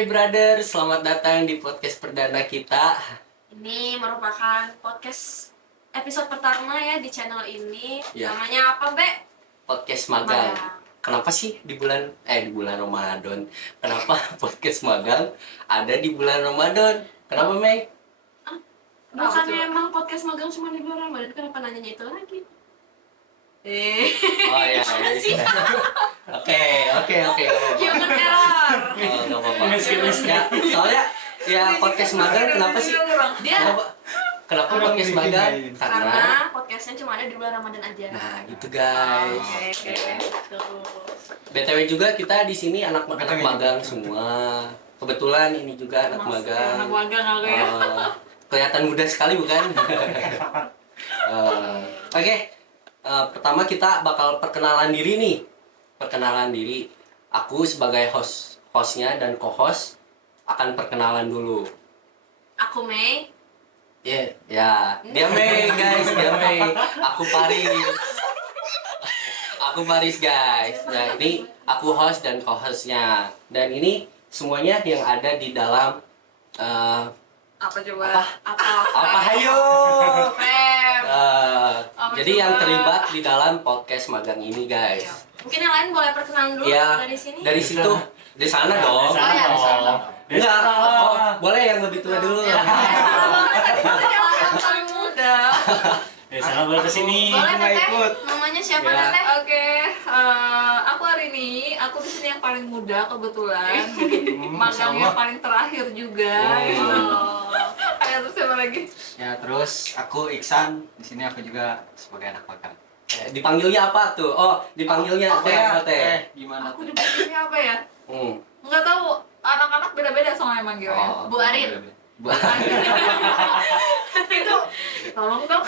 Oke, brother, selamat datang di podcast perdana kita. Ini merupakan podcast episode pertama ya di channel ini. Ya. Namanya apa, Be? Podcast magang. Kenapa sih di bulan Ramadan? Kenapa podcast magang ada di bulan Ramadan? Kenapa, Mei? Bukannya emang podcast magang cuma di bulan Ramadan, kenapa nanyanya itu lagi? Oh iya. Gimana sih? Oke. Human error. Oh, nggak apa-apa. Ya, soalnya ya podcast magang kenapa sih? Dia Kenapa podcast magang? karena podcastnya cuma ada di bulan Ramadan aja. Nah, gitu guys. Oke. BTW juga kita di sini anak magang semua. Kebetulan ini juga anak magang. Anak magang aku ya. Kelihatan muda sekali bukan? Oke. Pertama kita bakal perkenalan diri nih. Perkenalan diri. Aku sebagai hostnya dan co-host akan perkenalan dulu. Aku Mei. Ya, dia Mei guys, dia Mei. Aku Paris guys. Nah ini aku host dan co-hostnya. Dan ini semuanya yang ada di dalam Apa coba? apa hayo? Fem. Jadi coba? yang terlibat di dalam podcast magang ini guys. Mungkin yang lain boleh perkenalan dulu Ya, dari sini. dari situ, di sana dong. Oh, ya. Enggak, boleh yang lebih tua dulu. Ya, tadi kan yang paling muda. Sana boleh kesini. Boleh nggak Teteh? ikut. Namanya siapa Ya. Teteh? Oke, aku hari ini di sini yang paling muda kebetulan. Magangnya paling terakhir juga. Ayo terus siapa lagi? Ya terus aku Iksan, di sini aku juga sebagai anak magang. Dipanggilnya apa tuh? Oh, dipanggilnya apa teh? Gimana Aku tuh? dipanggilnya apa ya? Hmm. Nggak tahu. Anak-anak beda-beda soalnya manggilnya. Bu Arin. Itu tolong dong.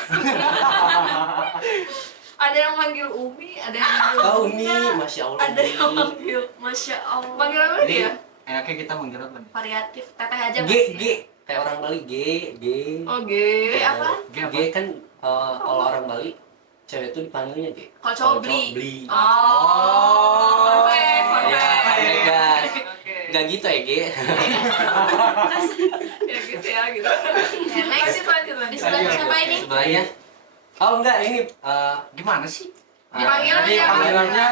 Ada yang manggil Umi, ada yang manggil Oh, Bunda, Umi, Masya Allah. ada yang Umi. manggil Masya Allah. manggil apa lagi ya? Enaknya kita manggil apa nih? Variatif. Teteh aja G, masih. G. Kayak orang Bali, G. Oh, G. Apa? G kan kalau orang Bali, cewek itu dipanggilnya G. Kalau cowok beli. Beli. Oh, perfect, Ya, perfect. guys. Oke. Gak gitu ya, G. Ya gitu ya, gitu. Ya, next. Lanjut. Di sebelah siapa ini? Sebelahnya. Oh, enggak, ini Gimana sih? Dipanggil Jadi siapa? panggilannya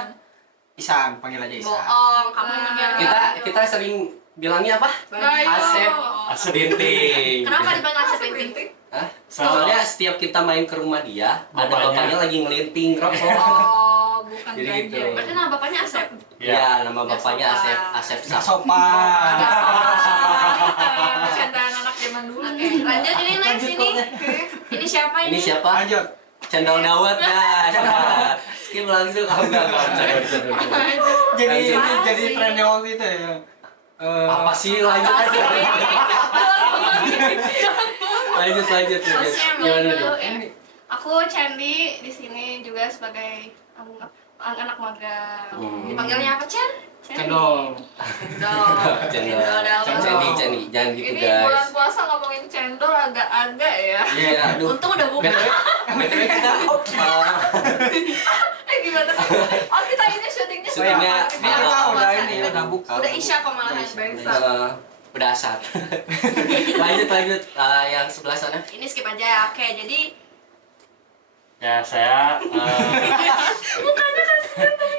Isan, panggil aja Isan. Bohong, kamu yang manggil. kita sering bilangnya apa? Bayu. Asep Binting. Kenapa dipanggil Asep Binting? Hah? Soalnya setiap kita main ke rumah dia, ada Bapaknya. bapaknya lagi ngelinting rokok. Oh, bukan Jadi ganja. gitu. ya? Berarti nama bapaknya Asep. Iya, nama bapaknya Asep Gak Sap. sopan. Bercandaan anak zaman dulu. Oke, lanjut ini next ini. Ini siapa ini? Ini siapa? Lanjut. Cendol dawet guys. Skip langsung. Oh, enggak. Jadi Lanjut. jadi trennya waktu itu ya. Apa sih lanjut aja. Lanjut. Hostnya Gimana dulu. tuh? Aku Candy di sini juga sebagai anak magang. Hmm. Dipanggilnya apa, Chen? Cendol. Cendol dawet. Candi, jangan gitu Ini bulan guys. puasa ngomongin cendol agak-agak ya. Iya, aduh. Untung udah buka. BTW kita Gimana sih? Oh, kita ini syutingnya Syutingnya, sudah Ini Ah, udah ini udah buka. Udah Isya kok malahan. udah asar. lanjut yang sebelah sana. Ini skip aja. Oke, jadi Ya saya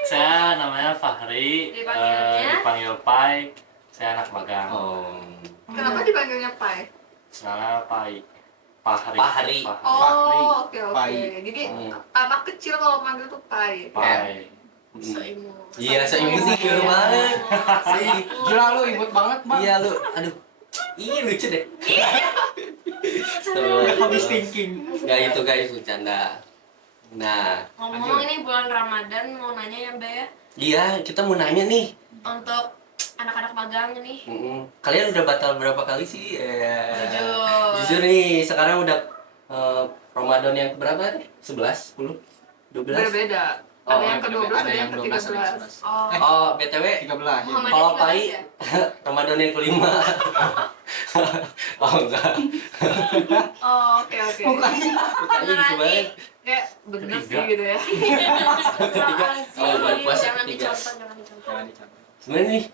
saya namanya Fahri, Dipanggilnya? dipanggil Pai. Saya anak magang. Oh. Kenapa dipanggilnya Pai? Saya Pai. Fahri. Fahri. Oh, oke. Pai. Jadi Hmm. anak kecil kalau manggil tuh Pai. Pai. seimu. Iya, seimut sih gila banget. Gila lu imut banget, Bang. Iya lu, aduh. Ih lucu deh. Udah habis thinking. Gak itu guys, bercanda. Nah, Ngomong-ngomong ini bulan Ramadan mau nanya ya, Mbak ya. iya kita mau nanya nih. Untuk anak-anak magang nih. Kalian udah batal berapa kali sih? Jujur. Jujur nih, sekarang udah Ramadan yang berapa nih? 11, 10, 12? Berbeda. Oh, Ada yang ke-12, ada yang ada yang ke-13. 11. Oh, Oh, BTW 13. Muhammad kalau 13 Pai ya? Ramadan yang kelima. Oh enggak. Oh, oke. Bukannya gitu banget. Kayak bener sih Ketiga. gitu ya. Ketiga. Oh, bulan puasa Jangan ketiga. dicontoh, jangan dicontoh. Jangan dicampur. Sebenarnya nih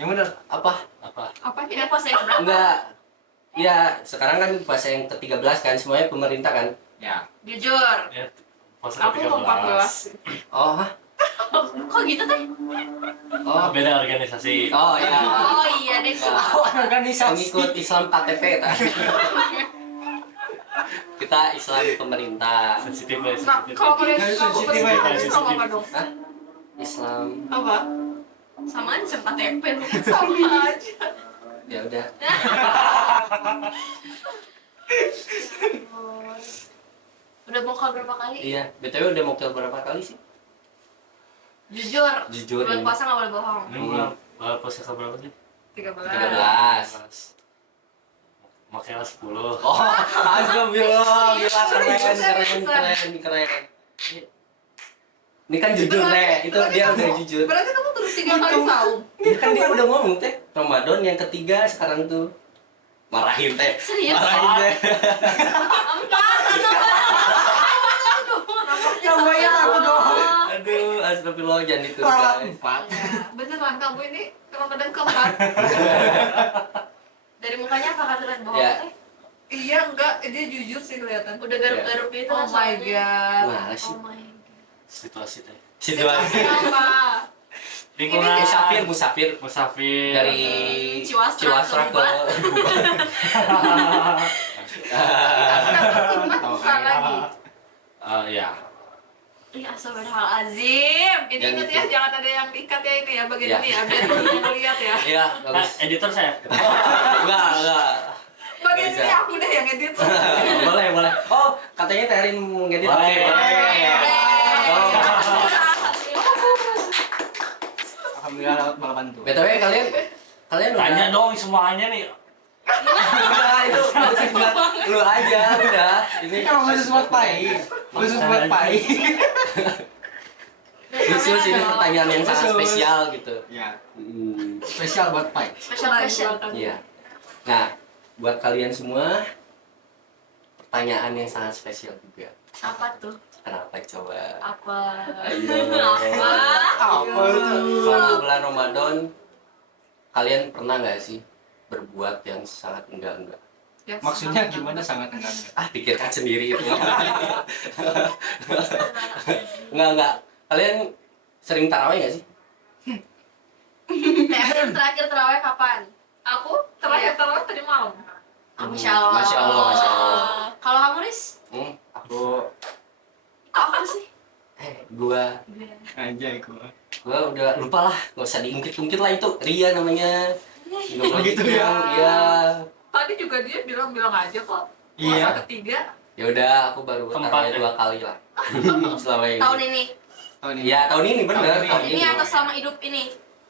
Yang benar. Apa? Apa? Apa Ini ya? puasa yang berapa? Enggak. Ya, sekarang kan puasa yang ke-13 kan, semuanya pemerintah kan. Ya. Jujur. Ya, puasa Aku mau 14. Oh, hah? Kok gitu teh? Oh, Beda organisasi. oh ya. Oh iya deh. Organisasi. Pengikut Islam KTP ta. Kita Islam pemerintah. Sensitif ya, Nah, sensitif. kalau kalian Harus ngaku sensitif, peserta harus Islam apa sensitif. dong? Hah? Islam. Apa? Sama aja sempat tempe lu. Sama aja. Ya udah. Udah mau call berapa kali? Iya, BTW udah mau ke berapa kali sih? Jujur. Jujur Bulan ini. puasa nggak boleh bohong. Ini bulan puasa ke berapa sih? 13. 13. Makanya 10. Oh, astagfirullah, gila keren, Serius, keren, keren. Ini kan jujur deh, itu dia udah jujur. Berarti kamu terus 3 kali saum. Ini kan dia udah ngomong teh, Ramadan yang ketiga sekarang tuh. Marahin teh. Serius? Marahin teh. Empat, satu, Namanya aku dong. Aduh, astagfirullah jangan itu Salah guys. 4. Beneran kamu ini Ramadan keempat. Dari mukanya apa kalian bohong Ya. teh? Iya enggak, dia jujur sih kelihatan. Udah garuk-garuk gitu Oh lah my soalnya. god. Mana sih? Oh my god. Situasi teh. Situasi. Apa? Lingkungan. Musafir Musafir. dari Ciwastra Ciwastra ke ke Keempat bukan lagi. Ya. Ih, astagfirullahaladzim. Ini Yang ingat itu. ya, jangan ada yang diikat ya ini ya bagian Ya. ini ya, biar dulu mau lihat ya. Iya, Nah, bagus. editor saya. Enggak. Bagian Bisa. ini aku deh yang edit. Boleh, boleh. Oh, katanya Terin mau ngedit. Boleh, Oke. boleh. Oh. Alhamdulillah dapat malah bantu. BTW kalian udah Tanya dong semuanya nih. Enggak, itu khusus buat lu aja udah. Ini Emang khusus buat Pai. Khusus buat Pai. khusus ini pertanyaan yang sangat Khusus. spesial gitu. Ya, Hmm, spesial buat Pai. Special question. iya. Nah, buat kalian semua pertanyaan yang sangat spesial juga. Apa tuh? Kenapa coba? Apa? Ayo. Apa? Apa itu? Selama bulan Ramadan kalian pernah nggak sih berbuat yang sangat enggak? Ya, Maksudnya gimana sangat enggak? Ah, pikirkan sendiri itu. Enggak. Kalian sering tarawih nggak sih? Terakhir terawih kapan? Aku terakhir tarawih tadi malam. Masya Allah. Masya Allah, Masya Allah. Kalau kamu, Riz? Aku Kok aku sih? gua Anjay gua. udah lupa lah, nggak usah diungkit-ungkit lah itu Ria namanya. Oh, gitu ya? Iya. Tadi juga dia bilang-bilang aja kok. Iya. Puasa ketiga. Ya udah, aku baru Keempat, tarawih ya? 2 kali lah. Selama ini. Tahun ini? Tahun ini. Iya, tahun ini bener. Tahun Ini atau selama hidup ini?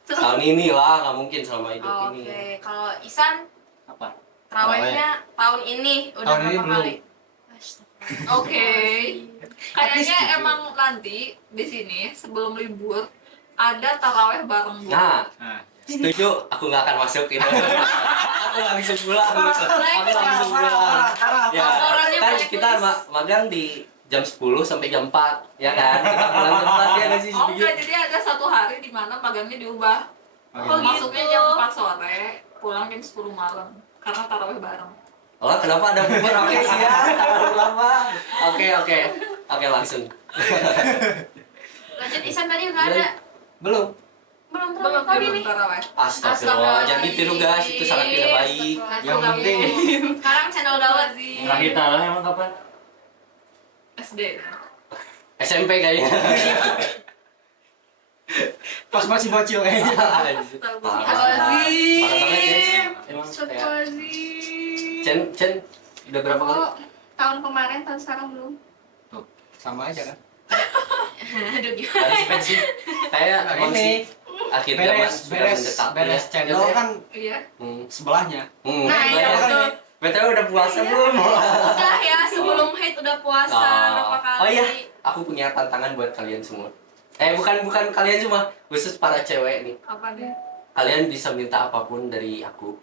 Tahun ini lah, nggak mungkin selama hidup Oke, ini. kalau Isan Apa? terawihnya tahun ini udah Tahun ini berapa belum. kali? Oke. At least Kayaknya gitu. emang nanti di sini sebelum libur ada taraweh bareng dulu. Nah, Nah, setuju, aku nggak akan masuk ini. Aku langsung pulang. Aku langsung pulang. Ya, Orangnya kan blacklist. kita magang di jam 10 sampai jam 4, ya kan? Kita pulang jam 4 ya nggak sih? Oh Setuju? enggak, jadi ada satu hari di mana magangnya diubah. Oh, Masuknya gitu. jam 4 sore, pulang jam 10 malam. Karena taraweh bareng. Oh, kenapa ada bubur? Oke, siap. Kenapa? Oke, langsung. Lanjut, Isan tadi udah ada? Belum. Belum Belum terawih tahun belum ini? taraweh. Astagfirullah, jangan ditiru guys, itu sangat tidak baik. Yang penting Sekarang channel dawet. Terakhir tarawih emang kapan? SD. SMP kayaknya. pas masih bocil Parah Astagfirullahaladzim. banget guys. Emang kayak Astagfirullahaladzim. Chen, udah berapa kali? Aku tahun kemarin, tahun sekarang belum. tuh, sama aja kan. Aduh, gimana? Dari sih. Kayak Nah, emang ini sih akhir zaman beres sudah beres mendekati beres ya. channel Ya, kan Iya. sebelahnya. Nah, iya, betul. BTW udah puasa belum? Udah ya, sebelum haid udah puasa berapa kali? Oh iya, aku punya tantangan buat kalian semua. Bukan kalian semua, khusus para cewek nih. Apa nih? Kalian bisa minta apapun dari aku,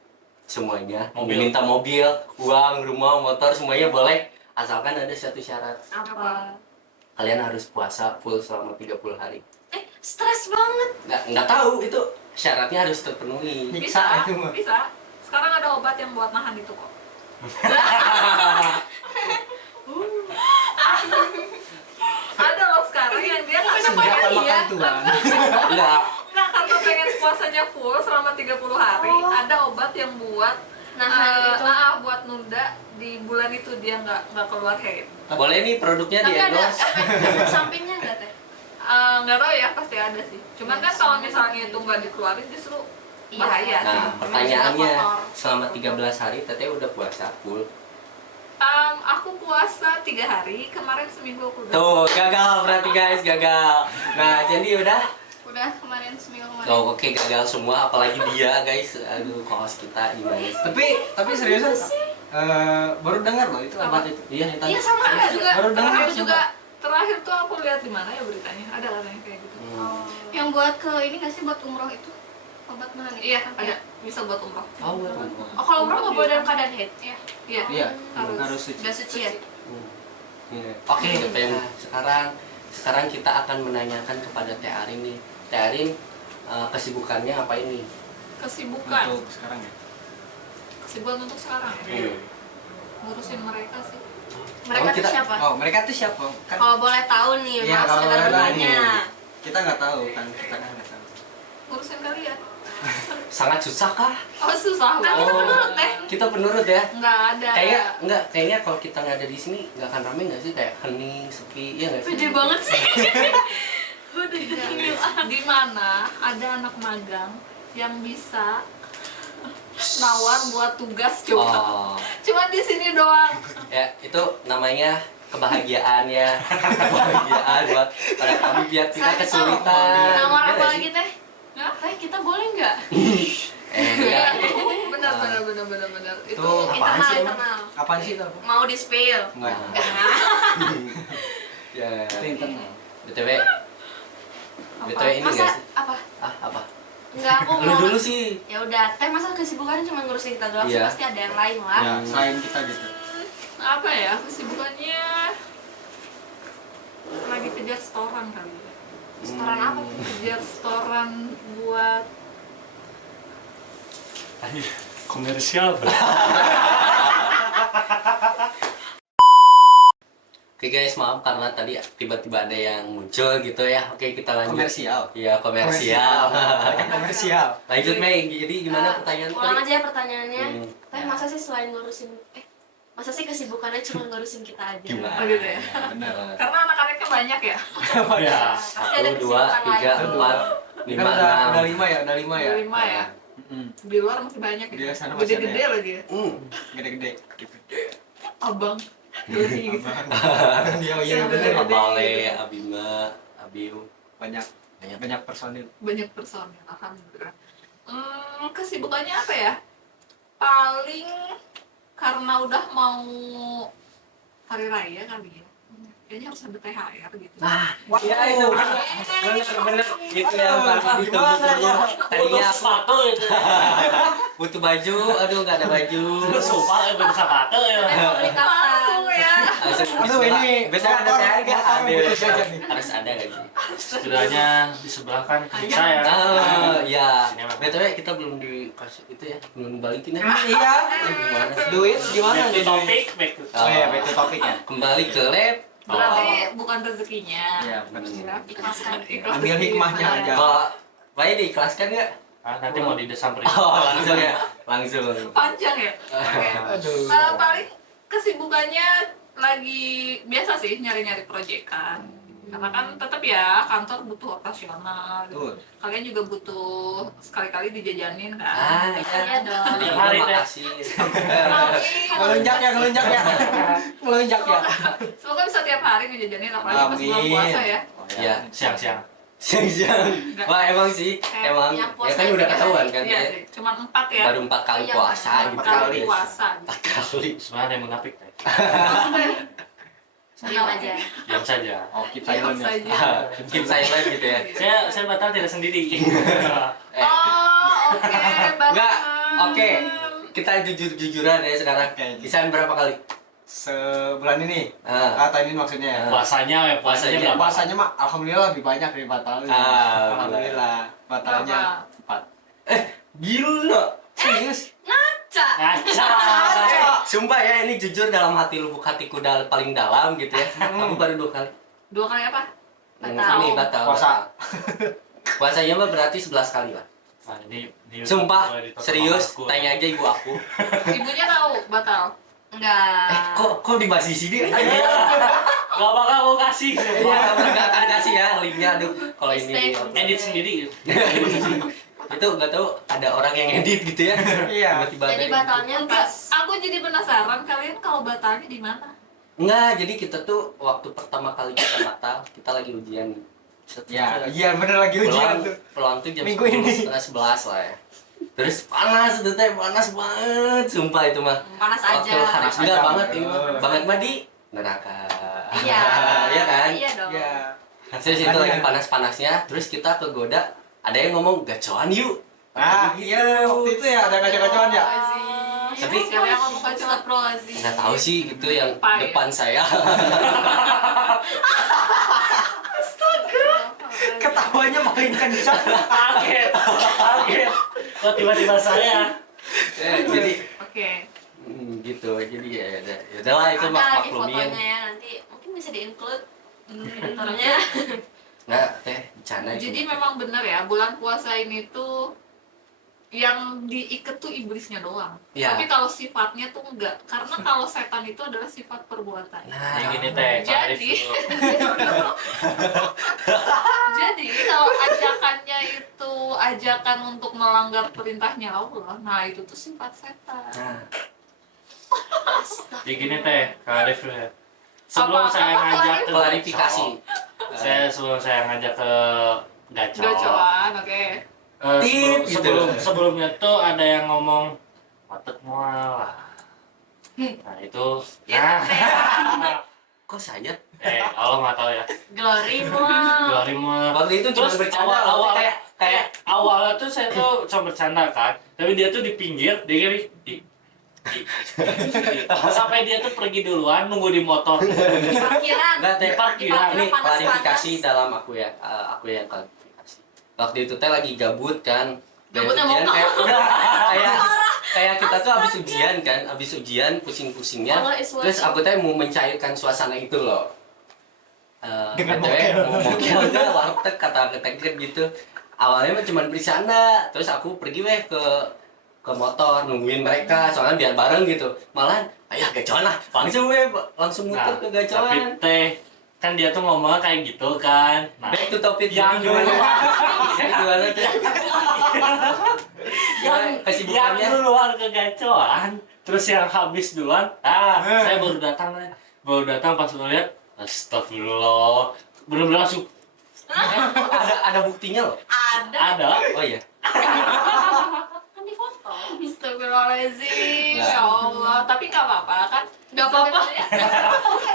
semuanya. Mobil. Minta mobil, uang, rumah, motor, semuanya boleh. Asalkan ada satu syarat. Apa? Kalian harus puasa full selama 30 hari. Stres banget. Nggak tahu itu syaratnya harus terpenuhi. Nyiksa itu mah. Bisa. Sekarang ada obat yang buat nahan itu kok. Ada loh sekarang yang dia nggak Sudah namanya makan iya. Tuhan. Nggak. Nah, karena pengen puasanya full selama 30 hari, Oh. ada obat yang buat Nahan itu. buat nunda di bulan itu dia nggak keluar haid. Boleh nih produknya di Tapi ada endorse. efek sampingnya nggak teh? Nggak tahu ya, pasti ada sih. Cuman kan kalau misalnya itu nggak dikeluarin justru Iya. bahaya sih. Nah, pertanyaannya kotor. selama 13 hari Teteh udah puasa full. Aku puasa 3 hari, kemarin seminggu aku udah. Tuh, gagal berarti guys, gagal. Nah, jadi udah. Udah kemarin seminggu kemarin. Oh, oke gagal semua apalagi dia guys. Aduh, kaos kita gimana sih? Tapi seriusan baru dengar loh itu obat itu. Iya, itu. Iya sama ada juga. Baru dengar Aku juga. juga. Terakhir tuh aku lihat di mana ya beritanya, ada katanya kayak gitu. Hmm. Yang buat ke ini nggak sih buat umroh itu? Obat nahan itu. Iya, ada bisa buat umroh. Oh, buat apa? Oh kalau umroh nggak boleh dalam keadaan haid ya? Iya. Iya, Harus. harus suci. Udah suci ya? Hmm. Iya. Oke, Tem. Sekarang kita akan menanyakan kepada Teh Arin nih. Teh Arin, kesibukannya apa ini? Kesibukan. Untuk sekarang ya. Kesibukan untuk sekarang ya. Hmm. Ngurusin mereka sih. Mereka Oh, tuh kita- siapa? Oh, mereka tuh siapa? Kan Kalau boleh tahu nih, Iya, maaf kalau kita boleh tahu bertanya. nih. kita nggak tahu kan, kita kan nggak tahu. Ngurusin kalian. Sangat susah kah? Oh, susah Kan kita banget. menurut teh. Kita penurut ya. Nggak ada. Kayaknya kalau kita nggak ada di sini nggak akan rame nggak sih, kayak hening, sepi, iya nggak sih? Pede banget sih. Udah Di mana ada anak magang yang bisa nawar buat tugas coba. Oh, Cuma di sini doang. ya itu namanya kebahagiaan ya, kebahagiaan buat para kami biar tidak kesulitan. Nawar Iya apa nggak lagi sih? teh? Hah? Teh kita boleh nggak? Ya, Benar. Itu Itu apaan sih emang? internal. Apaan sih itu? Mau di spill? Enggak. ya. Itu internal. BTW, Apa? BTW ini nggak Masa sih? apa? Apa? Enggak, aku Lu mau. dulu sih. Ya udah, teh masa kesibukannya cuma ngurusin kita doang sih? Iya. Pasti ada yang lain lah. Ya, selain kita gitu. apa ya kesibukannya lagi kejar setoran kali ya. Setoran apa tuh? Kejar setoran buat Komersial bro. Oke guys, maaf karena tadi tiba-tiba ada yang muncul gitu ya. Oke, kita lanjut. Komersial. Iya, komersial. Kan komersial. Lanjut Mei, jadi gimana pertanyaan Ulang tadi? aja ya pertanyaannya. Hmm. Teh masa sih selain ngurusin masa sih kesibukannya cuma ngurusin kita aja? Gimana? Oh, gitu ya. Benar. karena anak-anaknya banyak ya. Ya. Pasti ada 1, 2, kesibukan 3, lain. 4, 5, Kan udah 5 ya, udah 5 ya. 5 ya. Mm. Di luar masih banyak Di ya. sana masih Gede-gede ada lagi ya. Gede-gede. Abang. Lebih gitu. Dia oh iya Sama bener. gede. Abale, Abima, Abiu. Banyak banyak personil. Banyak personil, alhamdulillah. Kesibukannya apa ya? Paling karena udah mau hari raya kali ya. Kayaknya harus ada THR gitu. Nah, ya itu. Bener-bener itu yang paling ditunggu-tunggu. Tadinya aku sepatu itu. butuh baju, aduh nggak ada baju. Sumpah itu sepatu ya. Teh mau beli Langsung kaftan. ya. Aduh, ini besok ada motor- THR nggak? motor Ada. butuh jajan nih. Harus ada nggak sih? Setidaknya di sebelah kan klinik saya. Ya. Sini, Bang. BTW kita belum dikasih itu ya, belum dibalikin ya. Iya. Gimana sih? Duit gimana Back to nih? topic, back to Oh iya, back to topic ya. Kembali ke lab. Berarti bukan rezekinya. Iya, bukan rezeki. Ikhlaskan. Ambil hikmahnya aja. Kalau Pak diikhlaskan nggak? Ah, nanti mau disamperin. Oh, langsung ya. Langsung. Panjang ya. Oke. Aduh. Paling kesibukannya lagi biasa sih nyari-nyari proyekan. Karena kan tetap ya kantor butuh operasional gitu. Betul. Kalian juga butuh sekali-kali dijajanin kan. Ah, Iya iya. dong. Terima Hari deh. makasih. Ngelunjak ya, ngelunjak ya. Ngelunjak ya. Semoga bisa tiap hari ngejajanin apalagi pas bulan Amin. puasa ya. Iya. Siang-siang. Siang-siang. Wah, emang sih. Emang. yang Ya puasa kan udah juga. ketahuan kan Iya ya. sih, cuma 4 ya. Baru 4 kali Iya, puasa empat gitu. kali puasa. 4 kali. Sebenarnya ada yang munafik. Diam aja. Diam saja. Oh, keep Diam silent ya. saja. Keep silent gitu ya. Saya batal tidak sendiri. Eh, Oh, oke, bagus. Enggak. Oke. Kita jujur-jujuran ya sekarang. Oke. Kisaran berapa kali? sebulan ini. Ah. Atau ini maksudnya. Puasanya berapa? Puasanya mah alhamdulillah lebih banyak dari batalnya. Alhamdulillah. Batalnya 4. Gila. Serius? Ngaca. Ngaca. Sumpah ya, ini jujur dalam hati lubuk hatiku paling dalam gitu ya. Aku baru 2 kali. 2 kali apa? Ini batal. Puasa. Puasanya mah berarti 11 kali lah. Nah, ini Sumpah, boleh ditonton serius, sama aku. tanya aja ibu aku. Ibunya tahu batal. Enggak. Kok dibahas di sini? Gak bakal aku kasih. Iya, nggak akan kasih ya linknya. Aduh, kalau ini Edit sendiri. itu nggak tahu ada orang yang edit gitu ya. Iya. Tiba-tiba Jadi ada. batalnya Enggak, pas aku jadi penasaran kalian kalau batalnya di mana? Enggak, jadi kita tuh waktu pertama kali kita batal, kita lagi ujian. Ya, iya bener lagi ujian tuh. Pulang tuh jam Minggu ini. 10, setengah 11 lah ya. Terus panas itu teh, panas banget, sumpah itu mah. panas Waktu aja. hari Panas enggak aja, banget ini mah, bener. banget mah di neraka. Iya. Iya kan? Iya dong. Iya. Terus itu lagi panas-panasnya, terus kita kegoda, ada yang ngomong gacoan yuk. Nah, iya waktu itu ya ada kacau-kacauan ya. Tapi- siapa yang ngomong kacau? Astagfirullahaladzim. Nggak tahu sih itu yang Lupa ya? depan saya. Ketawanya paling kencang. Kaget. Kok tiba-tiba saya? Jadi Oke. gitu. Jadi ya udahlah itu Ada lagi maklumin. fotonya ya, nanti mungkin bisa di-include editornya. Nggak teh bercanda. Jadi cuma. memang benar ya, bulan puasa ini tuh yang diikat tuh iblisnya doang. Iya. Tapi kalau sifatnya tuh enggak. Karena kalau setan itu adalah sifat perbuatan. Nah, Yang gini teh. Jadi- review. Jadi kalau ajakannya itu ajakan untuk melanggar perintahnya Allah, nah itu tuh sifat setan. nah, Jadi gini teh, review ya. Sebelum Apa- saya apa ngajak ke klarifikasi. sebelum saya ngajak ke gacor. Gacoan, oke. Tip, gitu. Sebelumnya tuh ada yang ngomong matek mual lah. Nah itu, Ya, nah, Kok saya? Allah nggak tahu ya. Glory mual. Glory mual. Waktu itu cuma Terus bercanda. awal kayak awalnya tuh saya tuh cuma bercanda kan, tapi dia tuh di pinggir, dia di sampai dia tuh pergi duluan nunggu di motor. Parkiran. Enggak teh, Parkiran. ini Panas-panas. klarifikasi dalam aku ya. Aku yang klarifikasi. Waktu itu teh lagi gabut kan. Gabutnya Ujian mau kayak kita tuh habis ujian kan, habis ujian pusing-pusingnya. Allah is Terus watching. aku teh mau mencairkan suasana itu loh. Dengan katanya mokel. mau mokel enggak warteg kata-kata gitu. Awalnya mah cuma bercanda, terus aku pergi weh ke motor nungguin mereka soalnya biar bareng gitu. Malahan ayah gacoan lah, langsung muter ke Tapi gacoan. teh kan dia tuh ngomongnya kayak gitu kan. Nah, Back to topic yang jadi gimana? Gimana tuh? yang Kesibukannya? duluan ke gacoan, terus yang habis duluan, saya baru datang pas melihat, astagfirullah, bener-bener langsung ada buktinya loh. ada. Oh iya. Kan di foto. Astagfirullahaladzim, Nggak. ya Allah. Tapi nggak apa-apa kan? Nggak apa-apa.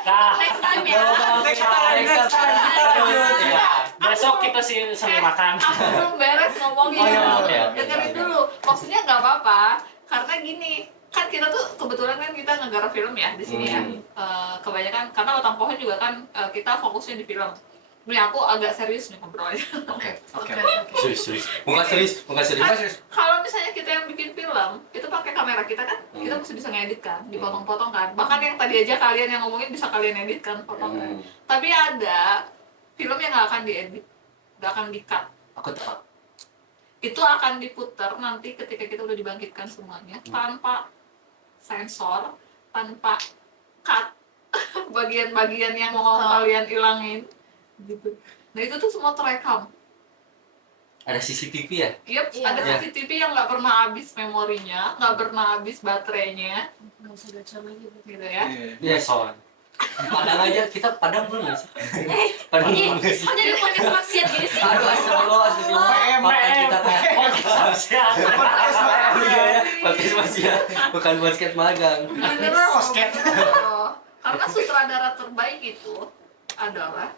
Nah, Next time ya. Next time. ya, besok kita sih sering makan. Aku belum beres ngomongin. Oh, iya, oke, oke. Dengerin dulu. Maksudnya nggak apa-apa, karena gini. Kan kita tuh kebetulan kan kita ngegarap film ya di sini ya. Kebanyakan karena Batang Pohon juga kan kita fokusnya di film. Ini aku agak serius nih ngobrolnya. Oke. Oke. Serius. Bukan serius. Kalau misalnya kita yang bikin film, itu pakai kamera kita kan, kita mesti bisa ngedit kan, dipotong-potong kan. Bahkan yang tadi aja kalian yang ngomongin bisa kalian edit kan, potong kan. Tapi ada film yang nggak akan diedit, nggak akan di-cut. Aku tahu. Itu akan diputar nanti ketika kita udah dibangkitkan semuanya, tanpa sensor, tanpa cut bagian-bagian yang mau kalian ilangin gitu. Nah itu tuh semua terekam. Ada CCTV ya? Yep, Iya. ada Iya. CCTV yang nggak pernah habis memorinya, nggak pernah habis baterainya, Nggak usah gacor lagi. gitu ya. Iya. Son. Padang aja kita padang belum ya sih? Padang Ih, belum ya sih? kok jadi podcast maksiat gini sih? Aduh, astagfirullah. Maafkan kita teh. Iya ya, podcast maksiat. Bukan basket magang. Beneran. Posket. Oh, karena sutradara terbaik itu adalah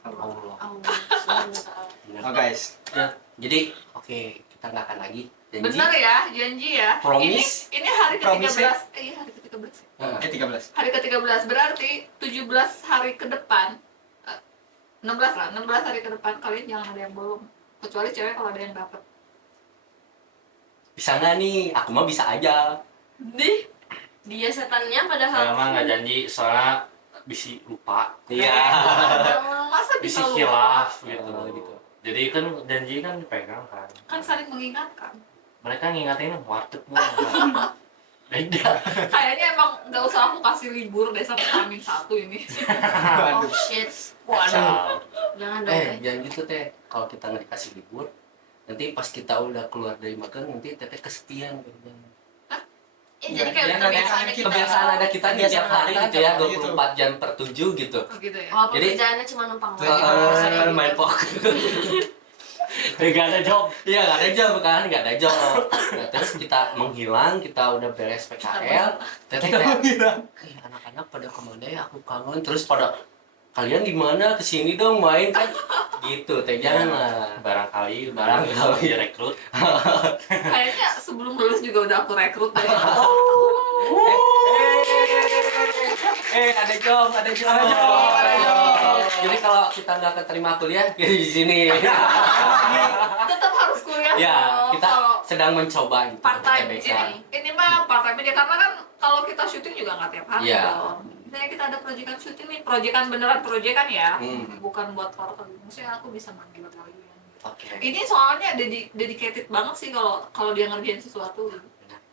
Allah. Oh guys. Ya, jadi oke, kita nggak akan lagi. Janji. bener ya, janji ya. Promise? Ini hari Promise ke-13. Iya, hari ke-13 ke-13 ya? Nah, 13. Hari ke-13 berarti 17 hari ke depan, 16 lah, 16 hari ke depan kalian jangan ada yang belum. Kecuali cewek kalau ada yang dapet. bisa nggak nih? Aku mah bisa aja. Dia setannya padahal Saya mah nggak janji soalnya bisa lupa, Iya. Masa bisa bisa lupa? khilaf gitu. Oh, gitu. Jadi kan janji kan dipegang kan. Kan saling mengingatkan. Mereka ngingatin warteg mah. Beda. Kayaknya emang nggak usah aku kasih libur deh sampai Amin 1 ini. oh shit. Waduh. Jangan dong teh. Jangan gitu teh. Kalau kita nggak dikasih libur, nanti pas kita udah keluar dari magang nanti teteh kesepian. Jadi kayak Iya, udah iya, biasa ada iya, kita. Kebiasaan ada kita di tiap hari gitu ya, 24 jam per 7 gitu. Oh gitu ya. Oh, Jadi- pekerjaannya cuma numpang Tuh, doang. Main poker. Gak ada job. Iya nggak ada job kan, nggak ada job. Nah, terus kita menghilang, kita udah beres PKL, teteh kayak, anak-anak pada kemana ya? Aku kangen. Terus pada kalian di mana? Kesini dong main kan? Gitu, teh jangan lah. Barangkali Barangkali. direkrut. Kayaknya sebelum lulus juga udah aku rekrut deh. Ada job, ada job, ada job. Jadi kalau kita nggak keterima kuliah, ya di sini. Tetap harus kuliah Ya, dong. kita Kalau sedang mencoba gitu. Part time TBK. ini mah part time aja karena kan kalau kita syuting juga nggak tiap hari Iya. dong. Misalnya kita ada proyekan syuting nih, proyekan beneran proyekan ya, bukan buat foto. Maksudnya aku bisa manggil kalian. Oke. Ini soalnya dedicated banget sih kalau dia ngerjain sesuatu.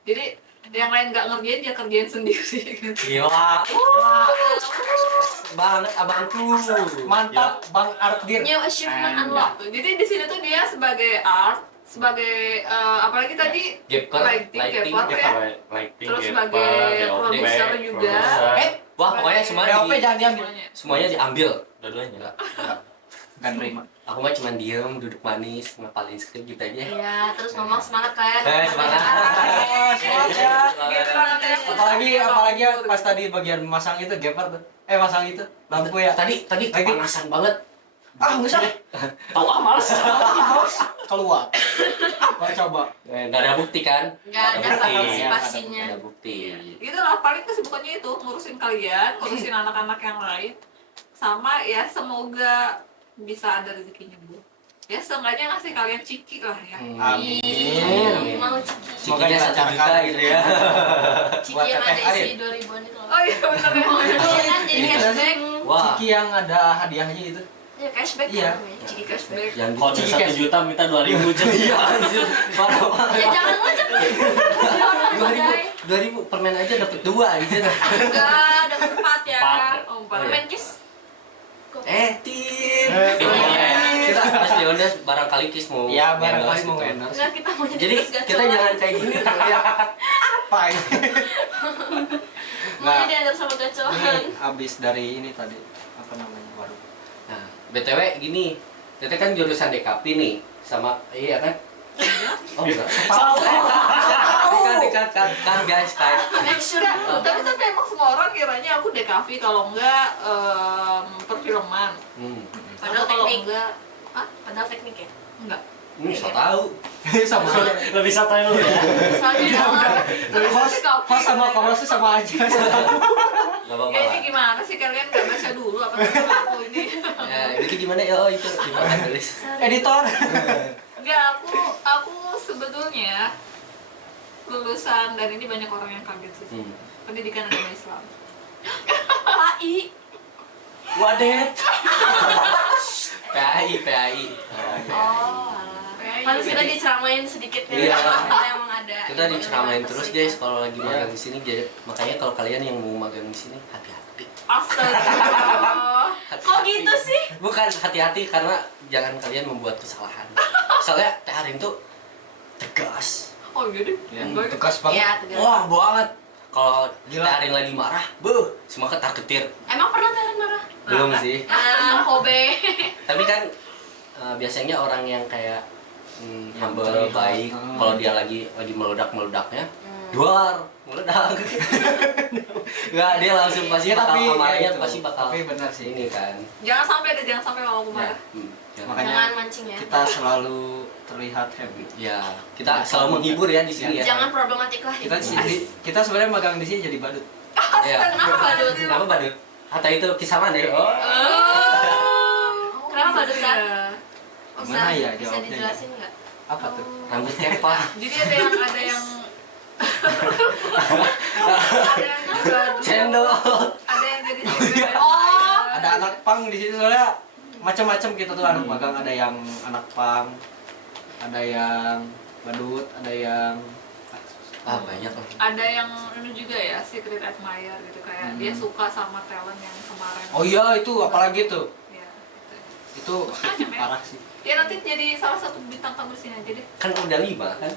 Jadi yang lain nggak ngerjain dia kerjain sendiri. Gila. Banget abangku. Mantap Bang Ardir. New achievement unlock. Jadi di sini tuh dia sebagai art, sebagai apalagi tadi Gaper, lighting, gaper ya. Terus sebagai produser juga. Wah, pokoknya semuanya POP jangan diambil. semuanya diambil. Dua-duanya. Kan terima. Aku mah cuma diem, duduk manis, ngapalin skrip gitu aja. Iya, terus ngomong semangat kan. Semangat. Gitu kan, ada yang Apalagi pas tadi bagian masang itu gepar tuh. Masang itu lampu ya. Tadi Lagi. kepanasan banget. Enggak usah. Tahu males. Harus keluar. Coba. Nggak ada bukti kan? Nggak ada bukti. partisipasinya. Nggak ada bukti. Itu lah paling kesibukannya itu ngurusin kalian, ngurusin anak-anak yang lain, sama ya semoga bisa ada rezekinya bu. Ya seenggaknya ngasih kalian ciki lah ya. Amin. Ih, mau ciki. Semoga Cikinya 1 juta dilancarkan. gitu ya. Ciki Buat yang teteh ada isi Arif. 2000-an itu loh. Oh iya bener ya. Iya kan, jadi Ini cashback. Wah, Ciki yang ada hadiahnya itu. Ya cashback Iya. kan namanya, ciki cashback. yang Kalau gitu. udah 1 juta minta 2.000 aja. Iya, anjir. Parah banget. Ya jangan ngajak. 2000 permen aja dapat 2 anjir. Enggak, ada 4 ya. 4. Oh, Permen kiss. Tim. Iya. Kita pas di Ondas barangkali Kis mau Ya, barangkali endorse mau gitu. endorse. Enggak, kita mau jadi Jadi terus kita jangan kayak gini tuh ya. Apa ini? mau jadi ada sama gacoan. Ini abis dari ini tadi apa namanya? Waduh. Nah, BTW gini, Tete kan jurusan DKP nih sama iya kan? Oh enggak. Kan guys kan. Make sure. Tapi emang semua orang kiranya aku DKV kalau enggak perfilman. Padahal Atau kalau teknik. enggak Padahal teknik ya. enggak. So tahu. Sama. Lebih santai lu ya. Soalnya Dari host sama co-host sama aja. Enggak Ya apa-apa. ini gimana sih kalian nggak baca dulu apa tuh aku ini? Ya, itu gimana ya? Oh, itu gimana tulis. Editor. Enggak, aku sebetulnya lulusan dan ini banyak orang yang kaget sih. Pendidikan agama Islam. PAI. Wadet. PAI. Oh, harus kita diceramain sedikit ya. Iya. Karena emang ada. Kita diceramain terus guys kalau lagi magang di sini. Jadi makanya kalau kalian yang mau magang di sini hati-hati. Astaga. Kok gitu sih? Bukan hati-hati karena jangan kalian membuat kesalahan. Soalnya Teh Arin tuh tegas. Oh iya deh. Baik. Tegas banget. Iya, tegas. Wah banget. Kalau Gila. Teh Arin lagi marah, semua ketar-ketir. Emang pernah Teren marah? Belum sih. Kobe. Tapi kan biasanya orang yang kayak humble, terlihat. baik. Kalau dia lagi meledak-meledaknya, duar, meledak. Enggak, dia langsung pasti Ya, bakal tapi kamarnya ya itu. pasti bakal Tapi benar sih. ini kan. Jangan sampai kalau aku Ya, marah. Makanya Jangan mancing ya. kita selalu terlihat happy. ya kita selalu menghibur ya di sini ya. Jangan problematik lah. Kita di sini, kita sebenarnya magang di sini jadi badut. Iya. Kenapa badut? Kenapa badut? Atau itu kisah mana ya? Oh. Kenapa badut San? Gimana ya Bisa jawabnya? dijelasin nggak? Apa tuh? Rambut kepa. Jadi ada yang ada yang badut, Cendol. ada yang jadi secret Oh. Ada anak pang di situ soalnya macam-macam kita tuh anak magang, ada yang anak pang, ada yang badut, ada yang Banyak lah. ada yang ini juga ya secret admirer gitu kayak dia suka sama talent yang kemarin. oh iya itu apalagi tuh Ya, gitu. itu Macam ya. parah sih. Ya nanti jadi salah satu bintang tamu di sini aja deh. Kan udah 5 kan?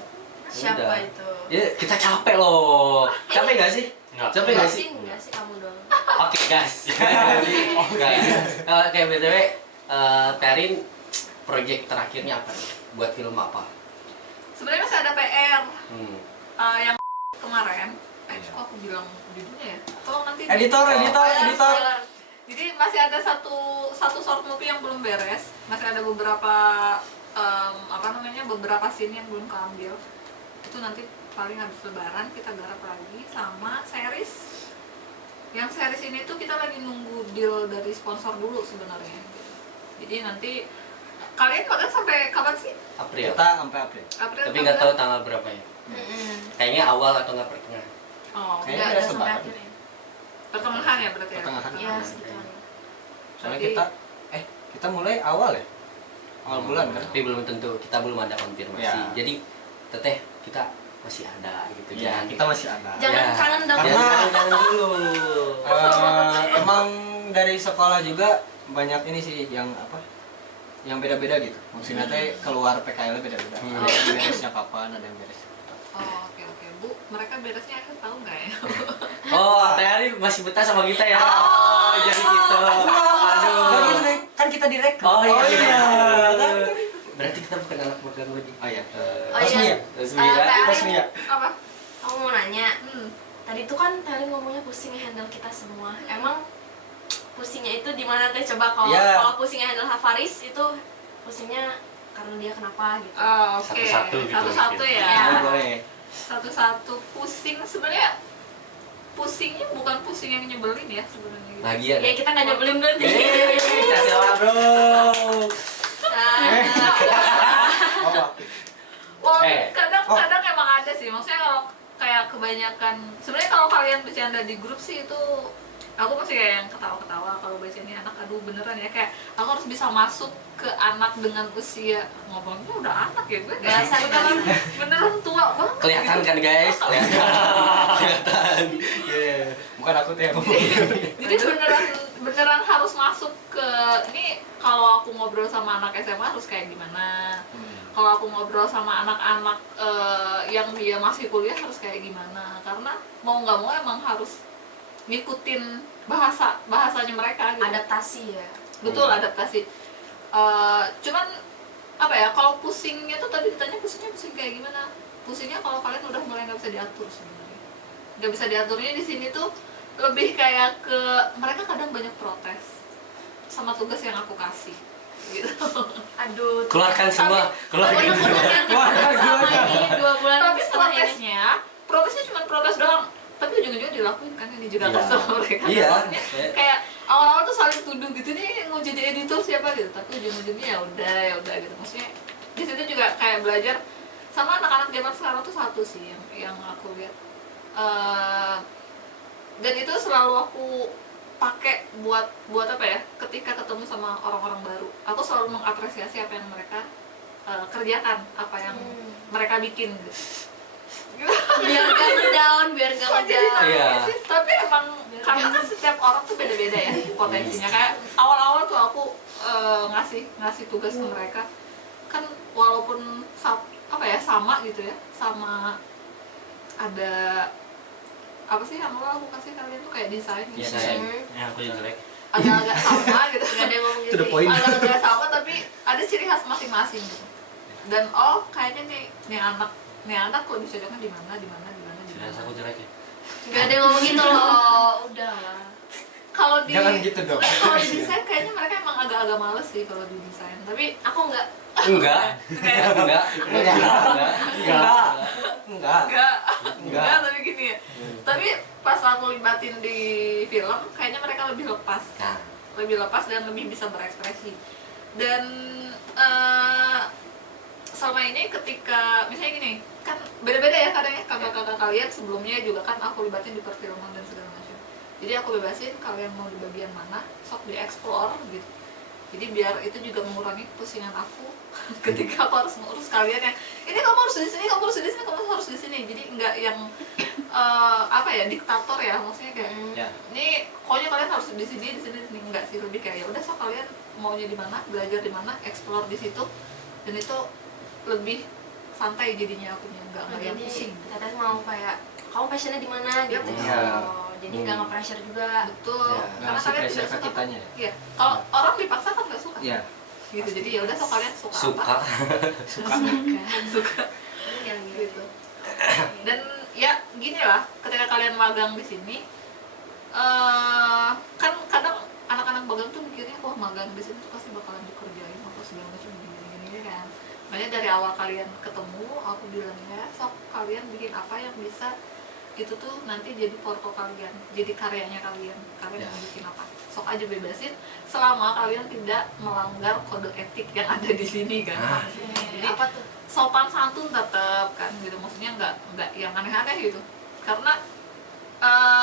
Siapa Udah. itu? Ya, kita capek loh. Capek gak sih? Enggak. Capek gak sih? Enggak sih kamu dong. Oke guys. Oke. Oke BTW, Perin project terakhirnya apa nih? Buat film apa? Sebenarnya masih ada PR yang kemarin. Kok aku bilang judulnya ya? Tolong nanti. Editor, Oh, editor, ya, editor. spoiler. Jadi masih ada satu short movie yang belum beres. Masih ada beberapa beberapa scene yang belum keambil. Itu nanti paling habis lebaran kita garap lagi sama series. Yang series ini tuh kita lagi nunggu deal dari sponsor dulu sebenarnya. Jadi nanti kalian makan sampai kapan sih? April. Kita sampai April. April Tapi nggak tahu tanggal berapa ya. Kayaknya awal atau nggak pertengahan. Oh, Kayaknya Enggak ada ada sampai sebaran. akhirnya. pertengahan ya berarti ya? Pertengahan. Iya, segituan. Soalnya Berarti- kita mulai awal ya, awal bulan kan. Tapi belum tentu, kita belum ada konfirmasi. Ya. Jadi teteh kita masih ada gitu. Iya, kita masih ada. Jangan Ya. kangen dong. Karena- Jangan dulu. Emang dari sekolah juga banyak ini sih yang apa? Yang beda-beda gitu. Maksudnya teh keluar PKL beda-beda. Ada yang beresnya kapan, ada yang beres. Oh, oke. Bu, mereka beresnya akan tahu nggak ya? Oh, Teh Ari masih betah sama kita ya. Oh. Jadi gitu. Aduh. Kan kita direkrut. Oh iya. Kan? Berarti kita bukan anak magang lagi. Oh iya. Oh Resmi iya. ya? Resmi ya. Teh Ari, Resmi ya? Apa? Aku mau nanya. Tadi tuh kan Tari ngomongnya pusing handle kita semua. Emang pusingnya itu di mana Teh? Coba kalau Ya. kalau pusingnya handle Hafaris itu pusingnya karena dia kenapa gitu. Oh, oke. Satu-satu gitu Satu-satu mungkin. ya. Ya. Oh, boleh. Satu-satu pusing sebenarnya pusingnya bukan pusing yang nyebelin ya sebenarnya. Bahagia. Ya kita nggak nyebelin berarti. Kasih orang bro. Oh, Well, Eh. kadang-kadang emang ada sih. Maksudnya kalau kayak kebanyakan sebenarnya kalau kalian bercanda di grup sih itu aku masih kayak yang ketawa-ketawa kalau baca ini anak, aduh beneran ya, kayak aku harus bisa masuk ke anak dengan usia ngomongnya udah anak ya gue kayak Bahasa beneran tua banget Kelihatan gitu. kan guys? Kelihatan. Yeah. bukan aku teh yang ngomong. Jadi beneran harus masuk ke ini. Kalau aku ngobrol sama anak SMA harus kayak gimana, kalau aku ngobrol sama anak-anak yang dia masih kuliah harus kayak gimana, karena mau nggak mau emang harus ngikutin bahasanya mereka gitu. Adaptasi ya. Betul, adaptasi. Cuman apa ya, kalau pusingnya tuh tadi ditanya pusing kayak gimana? Pusingnya kalau kalian udah mulai nggak bisa diatur sebenarnya. Nggak bisa diaturnya di sini tuh lebih kayak ke mereka kadang banyak protes sama tugas yang aku kasih gitu. Aduh. Keluarkan semua. Keluarkan. Unek-unek yang sama ini 2 bulan Tapi setelah ini. protesnya cuma protes doang. Tapi ujung-ujungnya dilakuin kan, ini juga Iya. customer mereka. Iya. Maksudnya kayak awal-awal tuh saling tuduh gitu nih mau jadi editor siapa gitu, tapi ujung-ujungnya ya udah gitu. Maksudnya di situ juga kayak belajar sama anak-anak zaman sekarang tuh satu sih yang aku lihat. Dan itu selalu aku pakai buat apa ya, ketika ketemu sama orang-orang baru aku selalu mengapresiasi apa yang mereka kerjakan, apa yang mereka bikin gitu. Biar gak ngedown, biar gak Kok jadi ngedown. Iya. nangis sih? Tapi emang karena kan setiap orang tuh beda-beda ya potensinya. Kayak awal-awal tuh aku ngasih tugas ke mereka kan, walaupun sama gitu ya, sama ada apa sih yang awal aku kasih kalian tuh kayak desain gitu. Desain. Ya aku yang jelek. Agak-agak sama gitu. Gak ada yang ngomong To gitu the ya. point. Agak-agak sama tapi ada ciri khas masing-masing gitu. Dan kayaknya nih anak lebih cocoknya di mana. Jelas aku jelek ya. Gak ada yang ngomong gitu loh. Udah lah. Kalau di Jangan gitu dong. Kalau di desain kayaknya mereka emang agak-agak males sih kalau di desain. Tapi Aku enggak. Enggak. Enggak. Enggak. Enggak, tapi gini ya. Tapi pas aku libatin di film, kayaknya mereka lebih lepas. Nah, Lebih lepas dan lebih bisa berekspresi. Dan selama ini ketika misalnya gini, kan beda-beda ya kadang ya kakak-kakak kalian sebelumnya juga kan aku libatin di perfilman dan segala macam. Jadi aku bebasin kalian mau di bagian mana, sok dieksplor gitu. Jadi biar itu juga mengurangi pusingan aku ketika aku harus ngurus kalian yang ini kamu harus di sini, kamu harus di sini, kamu harus di sini. Jadi enggak yang apa ya, diktator ya, maksudnya kayak Ya. ini pokoknya kalian harus di sini, di sini, di sini. Enggak sih, lebih kayak ya udah sok kalian maunya di mana, belajar di mana, explore di situ. Dan itu lebih santai jadinya akunya, enggak yang Jadi pusing. Teteh mau kayak kamu passionnya di mana gitu. Iya. Oh, jadi nggak nge-pressure juga. Betul. Ya, Karena ngasih kalian pressure tidak ke suka. kitanya ya. Iya. Kalau orang dipaksa kan nggak suka. Iya. Gitu. Jadi ya udah sok kalian suka, suka. apa? Suka. Iya, gitu. Gitu. Dan ya gini lah, ketika kalian magang di sini, kan kadang anak-anak magang tuh mikirnya wah magang di sini tuh pasti bakalan dikerjain atau segala macam gini kan. Makanya dari awal kalian ketemu, aku bilang ya sok kalian bikin apa yang bisa itu tuh nanti jadi porto kalian, jadi karyanya kalian Ya. mau bikin apa, sok aja bebasin selama kalian tidak melanggar kode etik yang ada di sini kan. Ah. Jadi Apa tuh? sopan santun tetap kan gitu, maksudnya nggak yang aneh-aneh gitu. Karena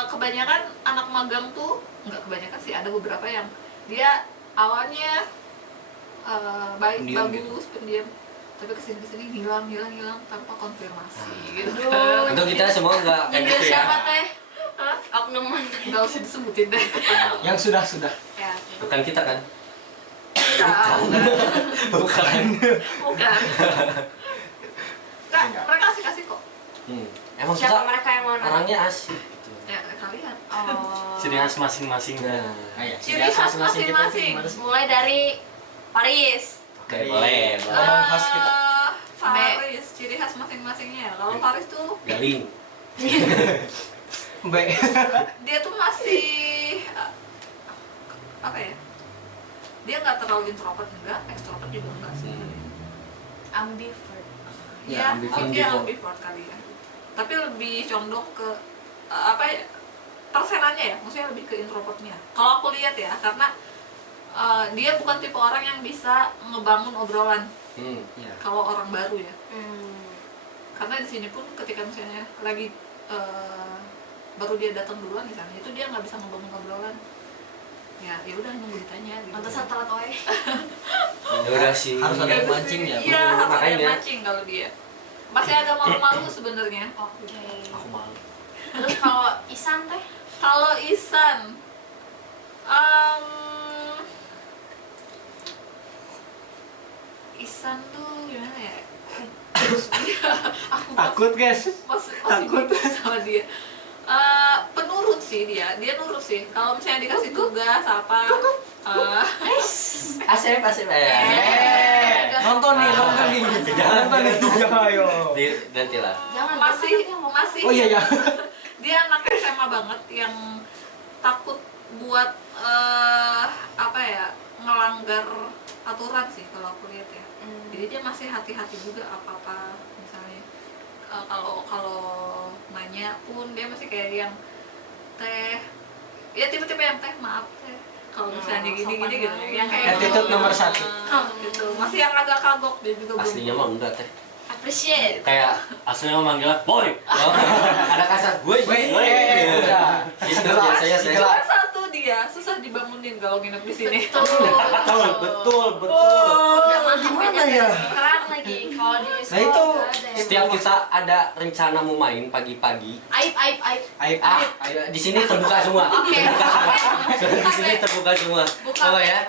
kebanyakan anak magang tuh, nggak kebanyakan sih, ada beberapa yang dia awalnya baik, Pendiam bagus, pendiam, tapi kesini hilang tanpa konfirmasi gitu. Aduh. Untuk kita semua nggak kayak Nyindir gitu ya. siapa teh? Hah? Oknum mana? Nggak usah disebutin deh. Yang sudah. Ya, Bukan kita kan? bukan. Bukan. Nggak, mereka kasih kok. Emang Siapa kita mereka yang mana? orangnya asik. Gitu. Ya kalian. Oh. Ciri khas masing-masing. Nah, Iya. Ciri khas masing-masing. Mulai dari Paris. oke, boleh. Ngomong khas kita. Faris, ciri khas masing-masingnya. Kalau Faris tuh Galing. B. dia tuh masih apa ya? Dia nggak terlalu introvert, enggak, extrovert juga enggak sih. Ambivert. Ya, Iya, ambivert. dia ambivert kali ya. Tapi lebih condong ke apa ya? Persenannya ya, maksudnya lebih ke introvertnya. Kalau aku lihat ya, karena dia bukan tipe orang yang bisa ngebangun obrolan Iya. kalau orang baru ya. Hmm. Karena di sini pun ketika misalnya lagi baru dia datang duluan misalnya, itu dia nggak bisa ngebangun obrolan. Ya udah nunggu ditanya gitu. Pantesan telat wae. Ya udah sih. Harus ada Iya, yang mancing ya. Iya, harus ada yang Makanya. mancing kalau dia. Masih agak malu-malu sebenarnya. Oke. Aku malu. Terus kalau Isan teh? Kalau Isan, Isan tuh gimana ya? Aku Takut, guys. masih Takut. bingung sama dia. Penurut sih dia nurut sih. Kalau misalnya dikasih tugas apa, Asep. Nonton nih. Jangan. Nonton nih. Jangan, ayo. Ganti lah. Jangan masih Oh iya ya. dia anak SMA banget yang takut buat apa ya, ngelanggar aturan sih kalau aku lihat ya. Jadi dia masih hati-hati juga apa-apa misalnya kalau nanya pun dia masih kayak yang teh, ya tipe-tipe yang teh maaf teh kalau misalnya gini sopan gitu banget. yang kayak Attitude nomor 1. gitu, masih yang agak kagok dia juga Aslinya mah enggak teh. Appreciate. Kayak Aslinya manggilnya boy. ada kasar gue. Udah. Gitu biasanya saya. cuma satu dia susah dibangunin kalau nginep di sini. Betul. Udah mah gimana HP-nya ya? sekarang lagi kalau di sekolah Nah, itu nggak ada ya. Setiap kita ada rencana mau main pagi-pagi, Aib. Aib. ayo, di sini terbuka semua. Oke. Di sini terbuka semua. Buka. Oh ya,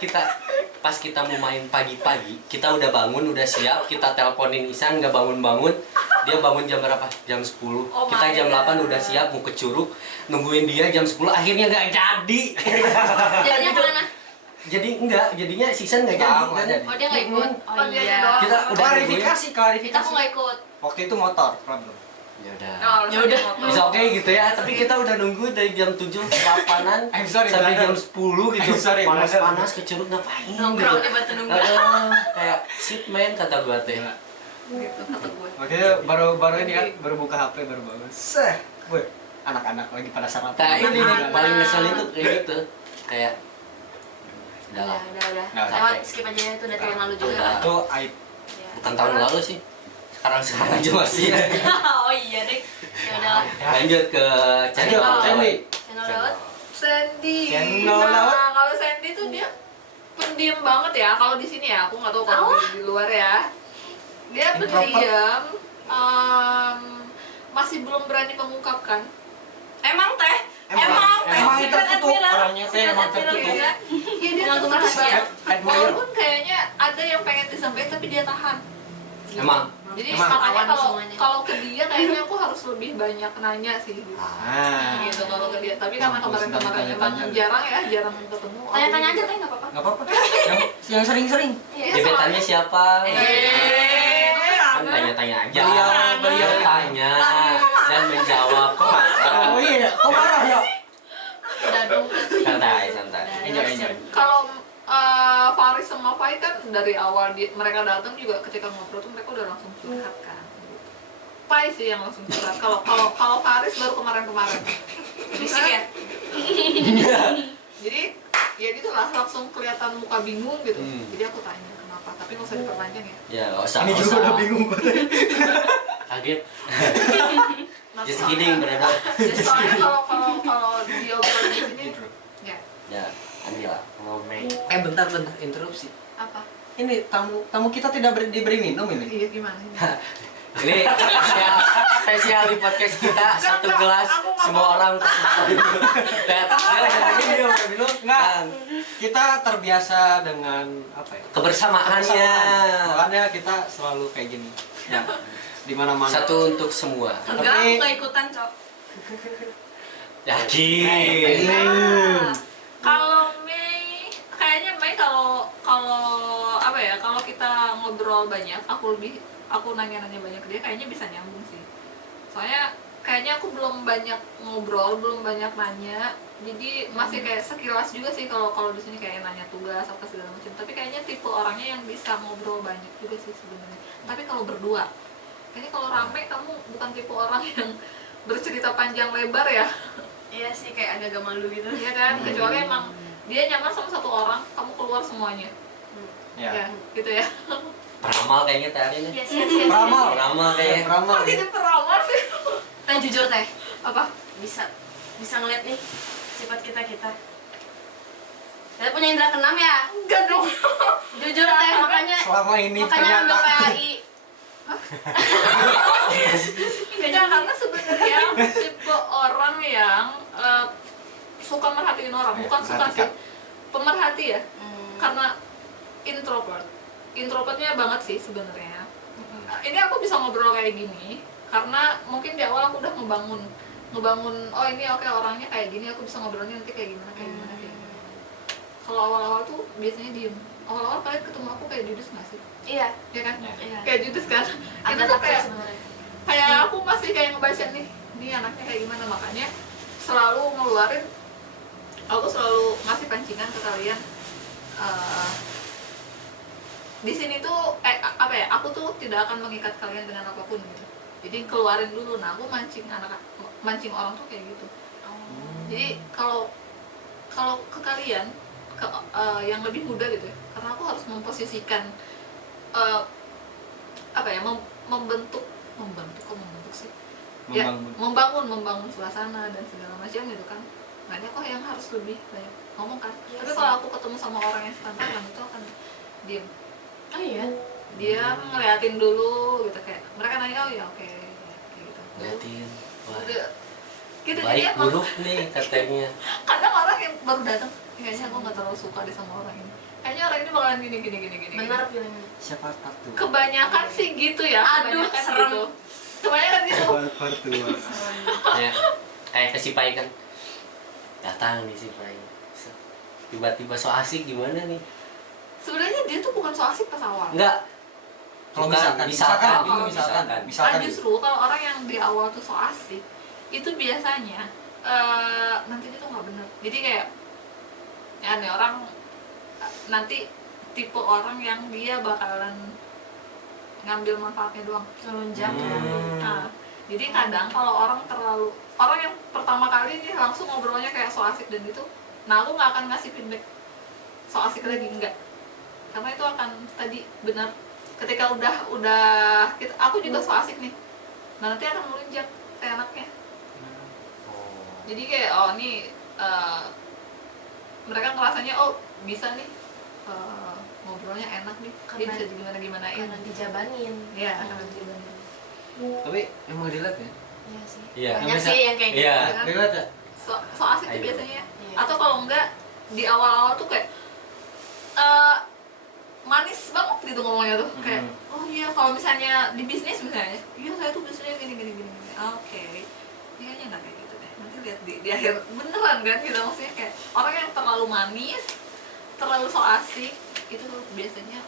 pas kita mau main pagi-pagi, kita udah bangun, udah siap, kita teleponin Isan nggak bangun-bangun. Dia bangun jam berapa? Jam 10. Oh Kita my jam 8 God. udah siap mau ke Curug, nungguin dia jam 10, akhirnya nggak jadi. Jadinya kemana? Jadinya Isan nggak jadi Nggak kan? jadi. Oh dia nggak ikut. Oh Oh, dianya iya. doang. Kita udah Klarifikasi. Kita aku nggak ikut. Waktu itu motor problem. Ya udah. Oh, Ya udah. Bisa oke gitu ya, tapi kita udah nunggu dari jam 7 8-an I'm sorry, sampai brother. jam 10 gitu. I'm sorry, Panas-panas ke Curug ngapain Nongkrong di gitu. batu nunggu. Kayak shit man kata gua teh. gitu kata gue. Makanya baru ini ya, baru buka HP baru bangun. Gue anak-anak lagi pada sarapan. Nah ini nih Anak-anak. paling ngeselin tuh kayak gitu. Kayak udah lah. Udah. Nah, Lewat skip aja itu dari tahun lalu juga. Udah. Itu aib. Ya. Bukan tahun lalu sih. Sekarang aja masih. Oh iya deh. Ya udahlah. Lanjut ke channel Lanjut, Sandy. Channel lewat. Sandy. Channel Nah, laut. kalau Sandy tuh dia pendiam banget ya. Kalau di sini ya, aku nggak tahu kalau di luar ya. Dia Introvert. pendiam, masih belum berani mengungkapkan. Emang teh. Emang Secret tertutup admirer. orangnya teh, Secret emang admirer, tertutup. Iya, iya dia Mengaku tertutup rahasia. banget. Admire. Walaupun kayaknya ada yang pengen disampaikan tapi dia tahan. Emang. Jadi Emang. makanya Kawan kalau semuanya. kalau ke dia kayaknya aku harus lebih banyak nanya sih. Gitu. Ah. Gitu kalau ke dia. Tapi karena Mampus, kemarin-kemarin tanya-tanya. emang jarang ketemu. Tanya-tanya aja teh nggak apa-apa. Enggak apa-apa. Yang sering-sering. Iya, Gebetannya siapa? Kan sama. tanya-tanya aja. Beliau Tanya dan menjawab. Oh iya, kok marah ya? Udah dong. Santai. Enjoy. Kalau Faris sama Fai kan dari awal mereka datang juga ketika ngobrol tuh mereka udah langsung curhat kan. Fai sih yang langsung curhat. Kalau Faris baru kemarin-kemarin. Bisik ya. Jadi ya gitulah langsung kelihatan muka bingung gitu. Hmm. Jadi aku tanya kenapa, tapi nggak usah diperpanjang ya. Ya nggak usah. Ini nggak juga usah. udah bingung kok teh. Kaget. Nanti Just soalnya- kidding, brother. Ya, soalnya kalau dia obrolin di sini ya. Ya, ambil lah. Ngomeng. Bentar, interupsi. Apa? Ini tamu kita tidak diberi minum ini. Iya gimana? Ini spesial di podcast kita satu gelas aku nggak semua mau. orang lihat dia lagi minum udah minum Enggak. kan Kita terbiasa dengan apa ya? kebersamaannya Makanya kita selalu kayak gini. Ya. Di mana-mana. satu untuk semua Enggak, aku nggak ikutan, Cok. yakin Nah, kalau Mei kayaknya Mei kalau apa ya, kalau kita ngobrol banyak, aku nanya-nanya banyak ke dia kayaknya bisa nyambung sih. Soalnya kayaknya aku belum banyak ngobrol, belum banyak nanya. Jadi masih kayak sekilas juga sih kalau di sini kayak nanya tugas apa segala macam. Tapi kayaknya tipe orangnya yang bisa ngobrol banyak juga sih sebenarnya. Tapi kalau berdua, kayaknya kalau rame kamu bukan tipe orang yang bercerita panjang lebar ya. Iya sih, kayak agak malu gitu. Iya kan, kecuali emang dia nyaman sama satu orang, kamu keluar semuanya. Ya. Ya, gitu ya. peramal kayaknya tadi nih Yes, yes, yes. Peramal. peramal kayaknya Peramal. Kok jadi perawat sih? Teh jujur teh, Apa? bisa ngeliat nih sifat kita. Kita punya indera keenam ya. Enggak dong. Jujur teh, makanya Selama ini ambil ternyata PAI. Enggak, karena sebenarnya tipe orang yang suka merhatiin orang, bukan suka sih. Pemerhati ya. Karena introvertnya banget sih sebenarnya. Ini aku bisa ngobrol kayak gini karena mungkin di awal aku udah ngebangun oh ini oke orangnya kayak gini, aku bisa ngobrolnya nanti kayak gimana. Kalau awal-awal tuh biasanya diem. Awal-awal kalian ketemu aku kayak judes nggak sih? Iya. Ya kan? Iya. Kayak judes kan? Itu Agak tuh takut kayak sebenarnya. aku masih kayak ngebaca nih anaknya kayak gimana, makanya selalu ngeluarin, aku selalu ngasih pancingan ke kalian. Di sini tuh apa ya, aku tuh tidak akan mengikat kalian dengan apapun gitu. Jadi keluarin dulu. Nah, aku mancing orang tuh kayak gitu. Jadi kalau ke kalian yang lebih muda gitu ya, karena aku harus memposisikan apa ya, membentuk sih ya, membangun suasana dan segala macam gitu kan. Makanya aku yang harus lebih banyak ngomong kan. Iya Tapi sih. kalau aku ketemu sama orang yang standar yang itu akan diem, Oh iya. dia ngeliatin dulu gitu, kayak mereka nanya oh ya oke kayak gitu. liatin wah Gitu, jadi baik emang buruk nih katanya kadang orang yang baru datang kayaknya aku nggak terlalu suka deh sama orang ini, kayaknya orang ini bakalan gini. Benar feelingnya. siapa tahu. Kebanyakan sih gitu ya. Aduh, Kebanyakan serem. gitu. Kebanyakan gitu. ya kayak ke si Pai kan datang nih si Pai tiba-tiba so asik gimana nih Sebenarnya dia tuh bukan so asik pas awal. enggak Kalau Bukan, misalkan kalau misalkan Nah, justru kalau orang yang di awal tuh so asik, itu biasanya nanti dia tuh nggak bener. Jadi kayak ya nih orang nanti tipe orang yang dia bakalan ngambil manfaatnya doang. Ngelunjak ya. Nah, jadi kadang kalau orang yang pertama kali nih langsung ngobrolnya kayak so asik dan gitu, nah aku nggak akan ngasih feedback so asik lagi, enggak, karena itu akan tadi benar ketika udah aku juga so asik nih, nah nanti akan melunjak seenaknya. Jadi kayak oh nih mereka ngerasanya oh bisa nih ngobrolnya enak nih, dia Karena- bisa gimana-gimanain. Karena dijabanin. Iya, karena dijabanin. Tapi emang dilihat ya. Iya sih. Iya. Banyak Bisa. sih yang kayak gitu. Iya. kan. Dilihat ya. So asik tuh Ayo. biasanya. Iya. Atau kalau enggak di awal-awal tuh kayak manis banget gitu ngomongnya tuh, kayak oh iya kalau misalnya di bisnis misalnya, iya saya tuh bisnisnya gini. Oke, kayaknya nggak kayak gitu deh. Nanti lihat di akhir beneran kan gitu, maksudnya kayak orang yang terlalu manis, terlalu so asik itu tuh biasanya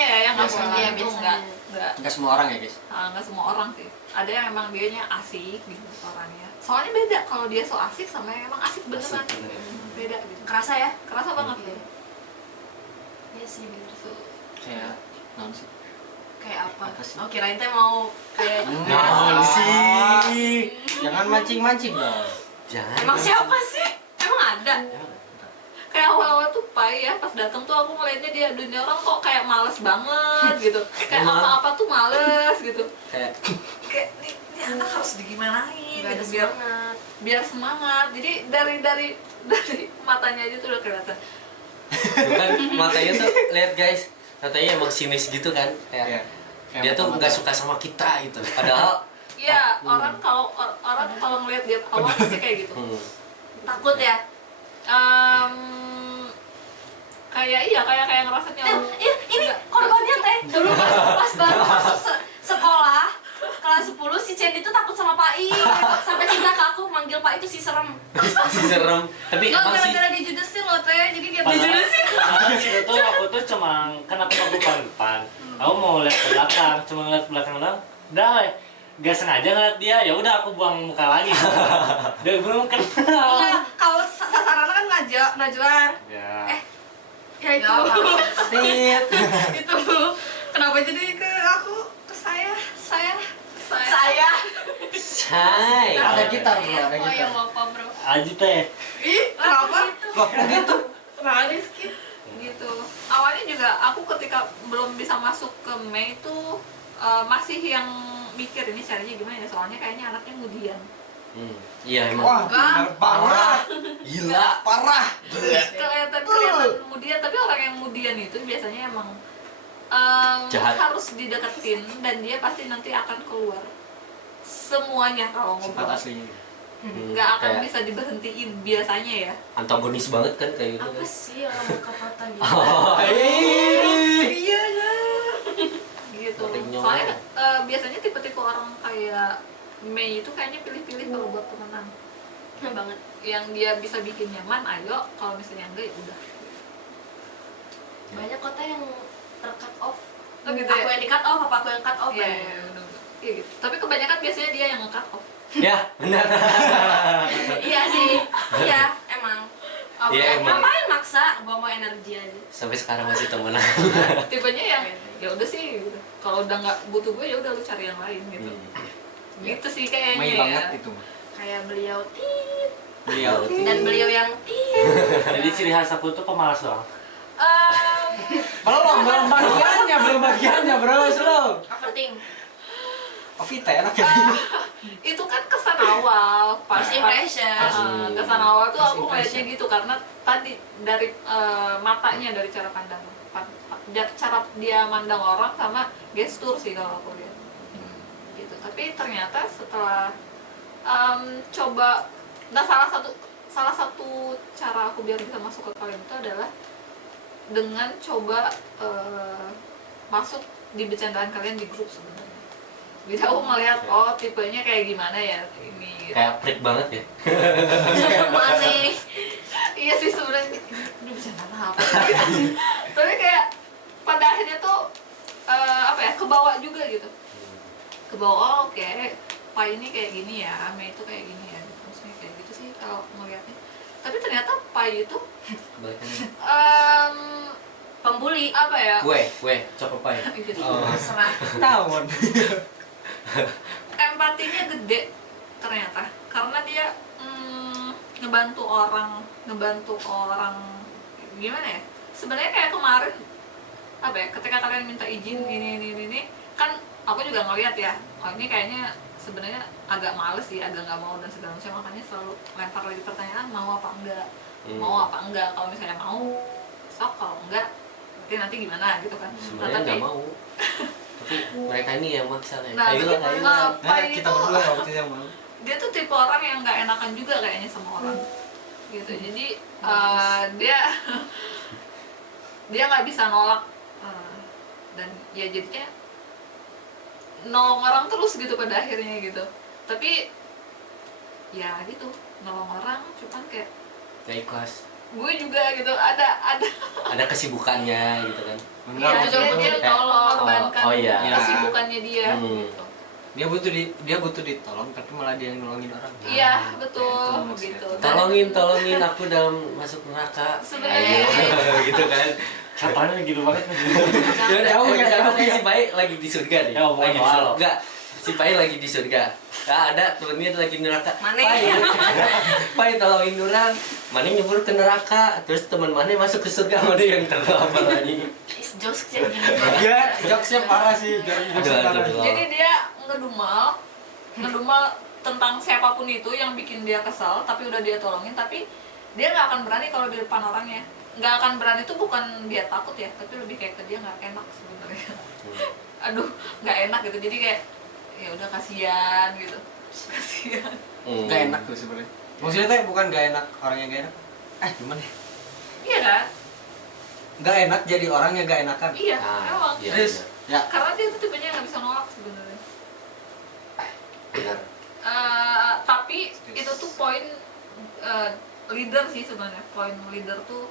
ya yang nggak Biasanya, boleh iya, itu biasanya. nggak Enggak semua orang ya, guys. nggak semua orang sih, ada yang emang dianya asik gitu orangnya, soalnya beda kalau dia so asik sama yang emang asik beneran. Asik bener. Beda gitu, Kerasa ya? kerasa banget Iya. tuh. Iya sih bener sih. Kayak non sih. Kayak apa? Apa sih? Oh kirain teh mau kayak Nah, sih. Jangan mancing-mancing dong. Jangan. Emang siapa sih? Emang ada? Kayak awal-awal tuh ya pas datang tuh aku ngeliatnya dia dunia orang kok kayak males banget gitu, kayak Emang? apa-apa tuh males gitu, Kayak kayak nih anak harus digimanain Gak ada gitu, biar semangat. semangat. Jadi dari matanya aja tuh udah kelihatan. bukan matanya tuh lihat guys, matanya emang sinis gitu kan. Iya. Kayak dia tuh nggak suka sama kita gitu. Padahal Iya, orang kalau ngeliat dia awal pasti kayak gitu. Takut ya? Kayak ngerasanya Iya, ini korbannya teh. Dulu pas baru masuk sekolah kelas 10 si Cendi tuh takut sama Pak I. Sampai cinta ke aku manggil Pak itu si serem. si serem. Tapi Nggak, emang sih gara-gara dijudesin loh teh. Jadi dia Padahal itu tuh aku tuh cuma kenapa aku depan, aku mau lihat ke belakang, cuma ngeliat ke belakang doang, udah gak sengaja ngeliat dia, ya udah aku buang muka lagi. Dia belum kenal. Enggak, kalau sasarannya kan Najwa. Ya. Ya itu. Tit. Itu. Kenapa jadi ke aku? Ke saya. saya say. Ada gitar, bro, ada Oh ya gitar. mau apa bro? Aji teh. Ih, kenapa? Kok gitu? Kenapa di skip? gitu. Awalnya juga aku ketika belum bisa masuk ke Mei itu masih yang mikir ini caranya gimana ya, soalnya kayaknya anaknya mudian. Iya emang. Wah, bener parah. Gila. Parah. kelihatan mudian, tapi orang yang mudian itu biasanya emang Jahat. harus dideketin dan dia pasti nanti akan keluar semuanya kalau Sifat ngobrol, aslinya. nggak akan Kayak bisa diberhentiin biasanya ya. antagonis banget kan kayak gitu. Apa kan. sih orang muka patah gitu? Oh, Iya ya gitu. Penting Soalnya nyolong. biasanya tipe-tipe orang kayak Mei itu kayaknya pilih-pilih kalau buat temenan, Banget. yang dia bisa bikin nyaman ayo, kalau misalnya enggak ya udah. Banyak kota yang ter-cut off. Oh, gitu Aku ya? yang di-cut off, apa aku yang cut off? Iya, ya? iya, bener-bener. Iya gitu. Tapi kebanyakan biasanya dia yang nge-cut off. Ya, benar. Iya sih. Iya, emang. Oh, Iya, emang. ngapain maksa? Bawa energi aja. Sampai sekarang masih temenan. Tipenya yang ya udah sih gitu. Kalau udah nggak butuh gue ya udah lu cari yang lain gitu. Gitu sih kayaknya Mei ya. banget itu. Kayak beliau tit Beliau. dan beliau yang tit. Jadi ciri khas aku tuh pemalas doang. Belum bagiannya, bro, slow. Overthink. Vita enak ya. Itu kan kesan awal First impression. kesan awal tuh First aku ngeliatnya impression. gitu karena tadi dari matanya, dari cara pandang, cara dia mandang orang sama gestur sih kalau aku lihat gitu. Tapi ternyata setelah coba, nah salah satu cara aku biar bisa masuk ke kalian itu adalah dengan coba masuk di bercandaan kalian di grup sebenarnya. Jadi aku melihat oh tipenya kayak gimana ya ini. Kayak freak banget ya. Aneh. Iya sih sebenarnya ini bercandaan apa sih? Tapi kayak pada akhirnya tuh apa ya, kebawa juga gitu. Kebawa oh, oke, Pai ini kayak gini ya, Mei itu kayak gini ya. Maksudnya kayak gitu sih kalau ngelihatnya. Tapi ternyata Pai itu Kebalikannya. pembuli. apa ya, Kue, choco pie. gitu. Oh. Terserah. Tahun. Empatinya gede ternyata karena dia ngebantu orang gimana ya, sebenarnya kayak kemarin apa ya, ketika kalian minta izin ini kan aku juga ngeliat ya, oh ini kayaknya sebenarnya agak males sih, agak nggak mau dan segala macam, makanya selalu lempar lagi pertanyaan mau apa enggak, kalau misalnya mau sok, kalau enggak berarti nanti gimana gitu kan. Sebenarnya nggak mau. Tapi mereka ini yang maksa ya. Nah, Ayolah, tapi ayolah. Pai Kita itu berdua waktu itu yang mau. dia tuh tipe orang yang nggak enakan juga kayaknya sama orang gitu, jadi dia nggak bisa nolak, dan ya jadinya nolong orang terus gitu pada akhirnya gitu. Tapi ya gitu, nolong orang cuman kayak Nggak ikhlas. gue juga gitu, ada Ada kesibukannya gitu kan. ya, dia mengorbankan Oh, iya. kesibukannya dia Hmm. gitu. Dia butuh ditolong tapi malah dia yang nolongin orang. Iya betul itu maksudnya. gitu. Tolongin aku dalam masuk neraka. Sebenarnya Gitu kan. Katanya gitu banget. Ya udah, oh ya si Pai lagi di surga nih. Ya, omongan Lagi di awal. surga. Si Pai lagi di surga. Nah, ada temennya lagi di neraka. Mane. Pai tolongin orang. Mane nyebur ke neraka. Terus teman Mane masuk ke surga. Mane yang terlambat lagi. Is jokesnya gini. Dia jokesnya parah sih, jokesnya parah. Aduh. jadi dia ngedumal tentang siapapun itu yang bikin dia kesal, tapi udah dia tolongin, tapi dia nggak akan berani kalau di depan orangnya. Nggak akan berani itu bukan dia takut ya, tapi lebih kayak ke dia nggak enak sebenarnya. Aduh, nggak enak gitu, jadi kayak ya udah kasihan gitu, kasihan. Gak enak tuh sebenarnya. Maksudnya teh bukan gak enak, orangnya gak enak. Gimana ya? Iya kan? Gak enak jadi orangnya gak enakan. Iya, emang. Iya, Terus ya Karena dia tuh tipenya nggak bisa nolak sebenarnya. benar. Tapi itu tuh poin leader sih sebenarnya. Poin leader tuh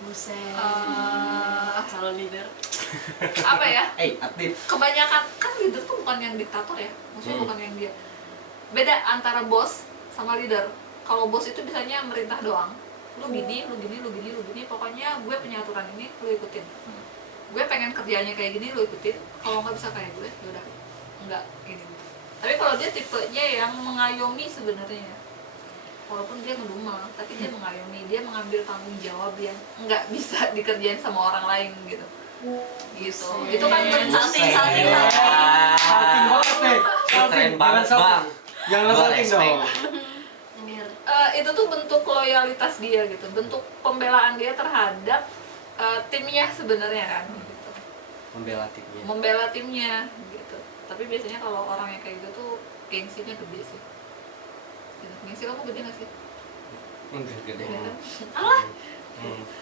Buset. kalau leader. apa ya? aktif. Kebanyakan kan leader tuh bukan yang diktator ya, maksudnya bukan yang dia. Beda antara bos sama leader. Kalau bos itu biasanya merintah doang, lu gini, pokoknya gue punya aturan ini, lu ikutin. Gue pengen kerjanya kayak gini, lu ikutin. Kalau nggak bisa kayak gue, yaudah nggak gini. Tapi kalau dia tipenya yang mengayomi sebenarnya, walaupun dia ngedumel, tapi dia mengayomi, dia mengambil tanggung jawab yang nggak bisa dikerjain sama orang lain gitu. Gitu. Itu kan salting. Salting banget nih. Keren banget bang. Jangan Gua salting respect. dong. Itu tuh bentuk loyalitas dia gitu, bentuk pembelaan dia terhadap timnya sebenarnya kan gitu. Membela timnya gitu. Tapi biasanya kalau orang yang kayak gitu tuh gengsinya gede sih. Gengsi kamu gede nggak sih? Gede. Gede kan? Alah.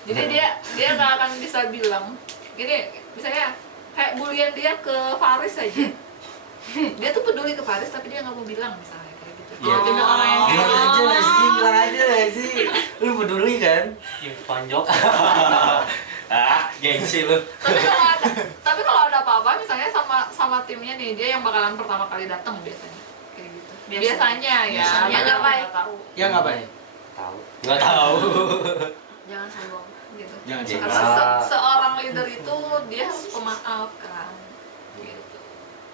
Jadi dia nggak akan bisa bilang gini, misalnya kayak bulian dia ke Faris aja. Dia tuh peduli ke Faris tapi dia nggak mau bilang misalnya kayak gitu. Iya. Dia bilang orang yang kayak Bilang aja gak sih. Lu peduli kan? Yang tonjok. Gengsi lu. tapi kalau ada apa-apa misalnya sama timnya nih, dia yang bakalan pertama kali datang biasanya kayak gitu. Biasanya ya. Biasanya. Ya nggak Baik. tahu Ya nggak baik. Tahu. Nggak tahu. Jangan sombong. gitu. Jangan Iya. Karena seorang leader itu dia harus pemaaf kan. Gitu.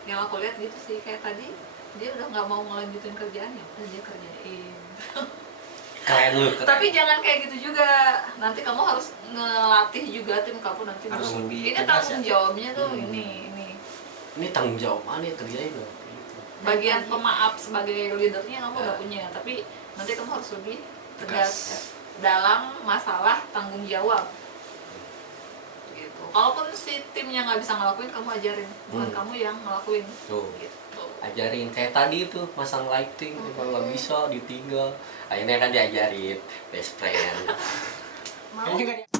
Yang aku lihat gitu sih, kayak tadi dia udah nggak mau ngelanjutin kerjaannya, udah dia kerjain. Keren lu. Tapi jangan kayak gitu juga. Nanti kamu harus ngelatih juga tim kamu nanti. Harus dulu. lebih Ini tegas tanggung ya. jawabnya tuh ini. Ini tanggung jawab mana ya kerjain lo. Bagian pemaaf sebagai leadernya kamu udah punya, tapi nanti kamu harus lebih tegas dalam masalah tanggung jawab. Gitu. Kalaupun si timnya nggak bisa ngelakuin, kamu ajarin, bukan kamu yang ngelakuin. Tuh. Gitu. Ajarin kayak tadi tuh masang lighting emang nggak bisa ditinggal. Akhirnya kan diajarin best friend. Mau Kayaknya nggak dia-